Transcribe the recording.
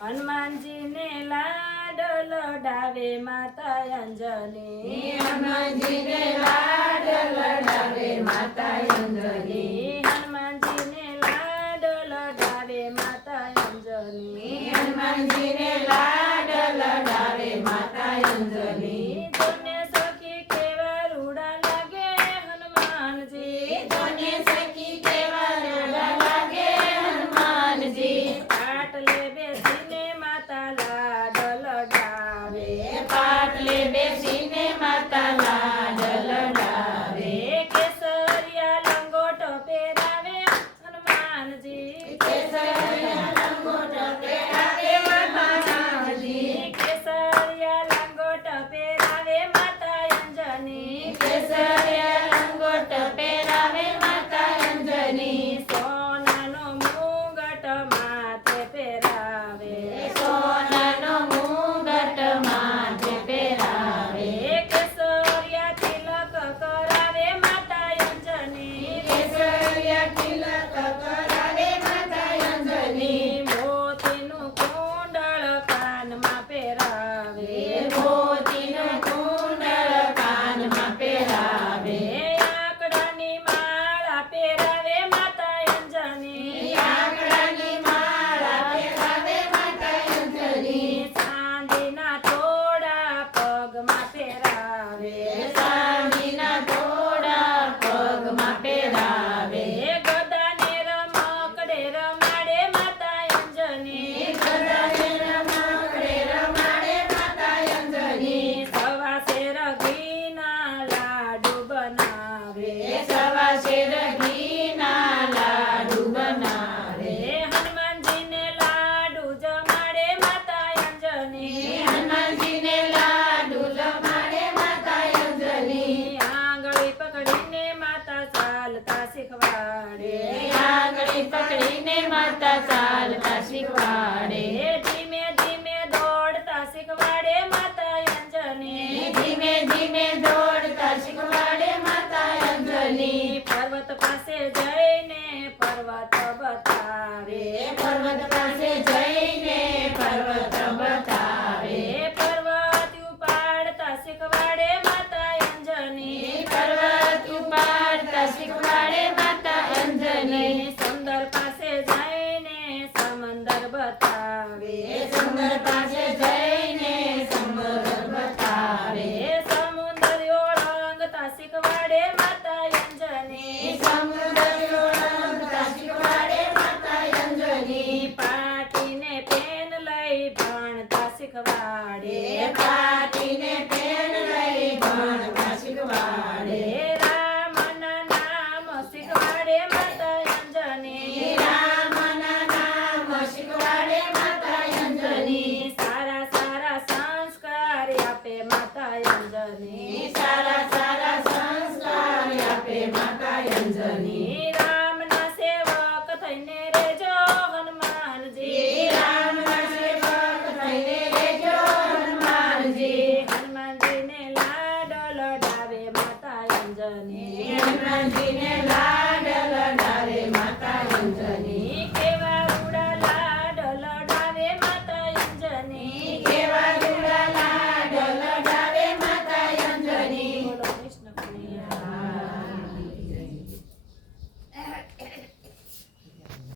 હનુમાનજીને લાડ લડાવે માતા અંજની હનુમાનજીને લાડ લડાવે માતા અંજની હનુમાનજીને લાડ લડાવે માતા અંજની હનુમાનજીને લાડ લડાવે માતા અંજની જોને સખી કેવા રૂડા લાગે હનુમાનજી જોને સખી કેવા રૂડા લાગે હનુમાનજી પાટલે બેસીને માતા લાડ લડાવે પાટલે બેસીને માતા લાડ લડાવે કેસરિયા લંગોટ પહેરાવે હનુમાનજી કેસરિયા લંગોટ પહેરાવે હનુમાનજી કેસરિયા લંગોટ પહેરાવે માતા અંજની કેસરિયા લંગોટ પહેરાવે માતા અંજની સોનાનો મુગટ માથે પહેરાવે સોનાનો મુગટ માથે પહેરાવે કેસરિયા તિલક કરાવે માતા અંજની કેસરિયા તિલક કરાવે માતા અંજની મોતીનું કુંડળ કાનમાં પહેરાવે મોતીનું કુંડળ કાનમાં પહેરાવે આંકડાની માળા પહેરાવે માતા અંજની આંગળાની માળા પહેરાવે માતા અંજની ચાંદીના થોડા પગમાં પહેરાવે ચાંદીના થોડા પગમાં પહેરાવે ગદાને રમકડે રમાડે માતા અંજની ગદાને રમકડે રમાડે માતા અંજની સવા શેર ઘીના લાડુ બનાવે સવા શેર ઘીના લાડુ બનાવે હનુમાનજીને લાડુ જમાડે માતા અંજની હનુમાનજીને લાડુ જમાડે માતા અંજની આંગળી પકડીને માતા ચાલતા શીખવાડે આંગળી પકડીને માતા ચાલતા શીખવાડે ધીમે ધીમે દોડતા શીખવાડે માતા અંજની ધીમે ધીમે દોડતા શીખવાડે માતા અંજની પર્વત પાસે જઈને પર્વત બતાવે પર્વત પાસે જઈને પર્વત બતાવે પર્વત ઉપાડતા શીખવાડે માતા અંજની પર્વત ઉપાડતા શીખવાડે માતા અંજની સુંદર પાસે જઈને સમંદર બતાવે સુંદર પાસે જઈને